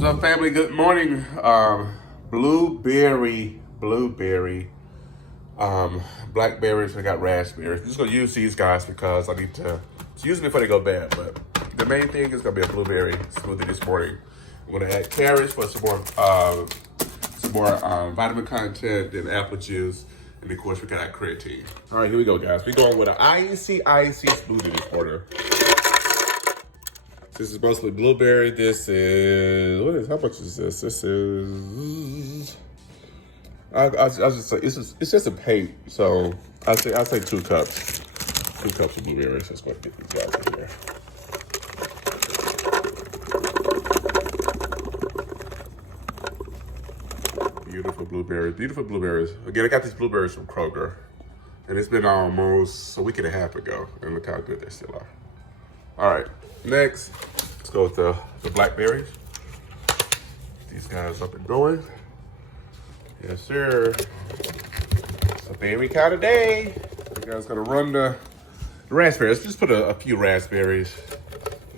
What's up, family? Good morning. Blueberry, blackberries. We got raspberries. I'm just gonna use these guys because I need to use them before they go bad. But the main thing is gonna be a blueberry smoothie this morning. I'm gonna add carrots for some more vitamin content, then apple juice, and of course we got our creatine. All right, here we go, guys. We're going with an icy smoothie this morning. This is mostly blueberry. This is, how much is this? This is, I'll just say, it's just a pint. So I'll say 2 cups. 2 cups of blueberries. Let's go get these guys in here. Beautiful blueberries. Again, I got these blueberries from Kroger. And it's been almost a week and a half ago. And look how good they still are. All right, next, let's go with the blackberries. These guys up and going. Yes, sir. It's a berry kind of day. You guys gonna run the raspberries. Just put a few raspberries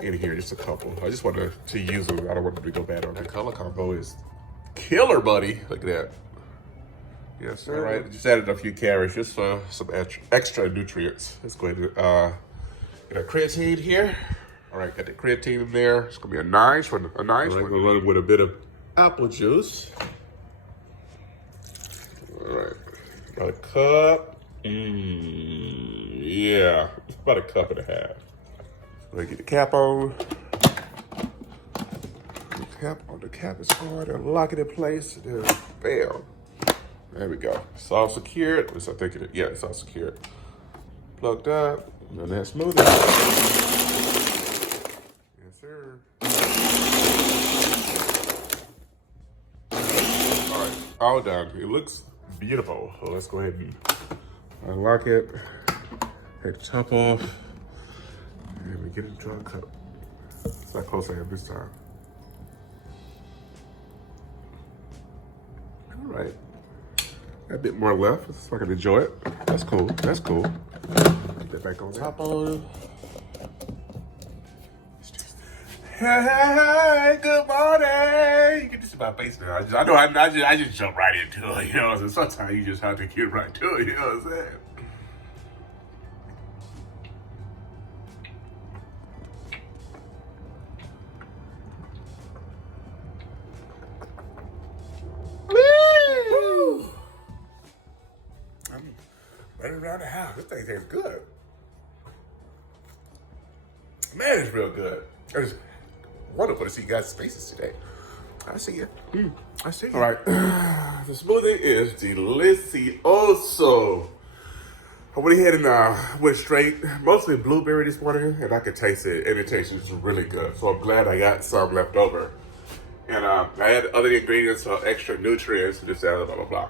in here, just a couple. I just wanted to use them. I don't want them to go bad on. The color combo is killer, buddy. Look at that. Yes, sir. All right, just added a few carrots just for some extra nutrients. Let's go ahead and get our creatine here. All right, got the creatine in there. It's gonna be a nice one. All right, we're gonna run it with a bit of apple juice. All right, about a cup. Yeah, it's about a cup and a half. I'm gonna get the cap on. The cap is hard and lock it in place. And then, bam. There we go. It's all secured. At least I think it is. Yeah, it's all secured. Plugged up. And that smoothie. Yes, sir. All right, all done. It looks beautiful. So let's go ahead and unlock it. Take the top off. And we get it into our cup. It's not close I am this time. All right. Got a bit more left, so I can enjoy it. That's cool. That's cool. Put that back on top on. Hey, good morning. You can just see my face now. I just jump right into it. You know what I'm saying? Sometimes you just have to get right to it. You know what I'm saying? Running around the house. This thing tastes good. Man, it's real good. It's wonderful to see you guys' faces today. I see you. I see you. All right. The smoothie is delicioso. I went ahead and went straight, mostly blueberry this morning, and I could taste it, and it tastes really good. So I'm glad I got some left over. And I had other ingredients for extra nutrients, and just blah, blah, blah.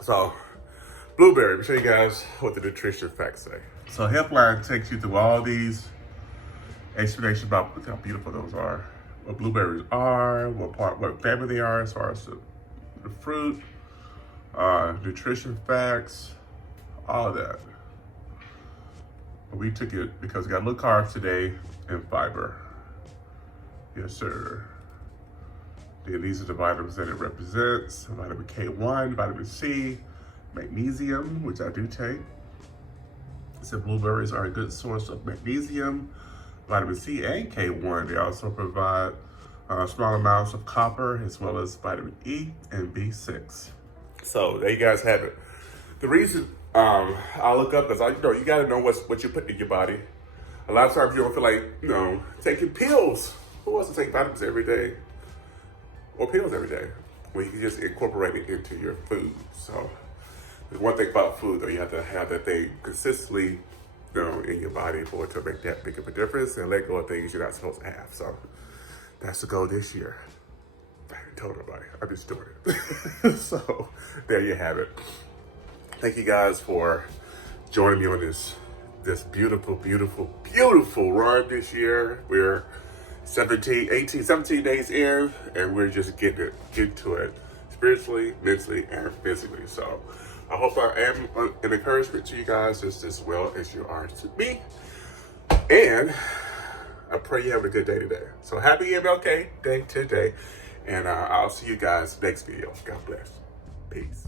So, blueberry, let me show you guys what the nutrition facts say. So Helpline takes you through all these explanations about look how beautiful those are, what blueberries are, what family they are as far as the fruit, nutrition facts, all of that. But we took it because we got low carbs today and fiber. Yes, sir. Then these are the vitamins that it represents: vitamin K1, vitamin C, magnesium, which I do take. So blueberries are a good source of magnesium, vitamin C, and K1. They also provide small amounts of copper as well as vitamin E and B6. So there you guys have it. The reason I look up is you got to know what you're putting in your body. A lot of times you don't feel like taking pills. Who wants to take vitamins every day or pills every day when you can just incorporate it into your food? So. The one thing about food, though, you have to have that thing consistently, in your body for it to make that big of a difference and let go of things you're not supposed to have. So that's the goal this year. I haven't told nobody. I'm just doing it. So there you have it. Thank you guys for joining me on this beautiful run this year. We're 17 days in, and we're just getting to it spiritually, mentally, and physically. So I hope I am an encouragement to you guys just as well as you are to me. And I pray you're having a good day today. So happy MLK Day today. And I'll see you guys next video. God bless. Peace.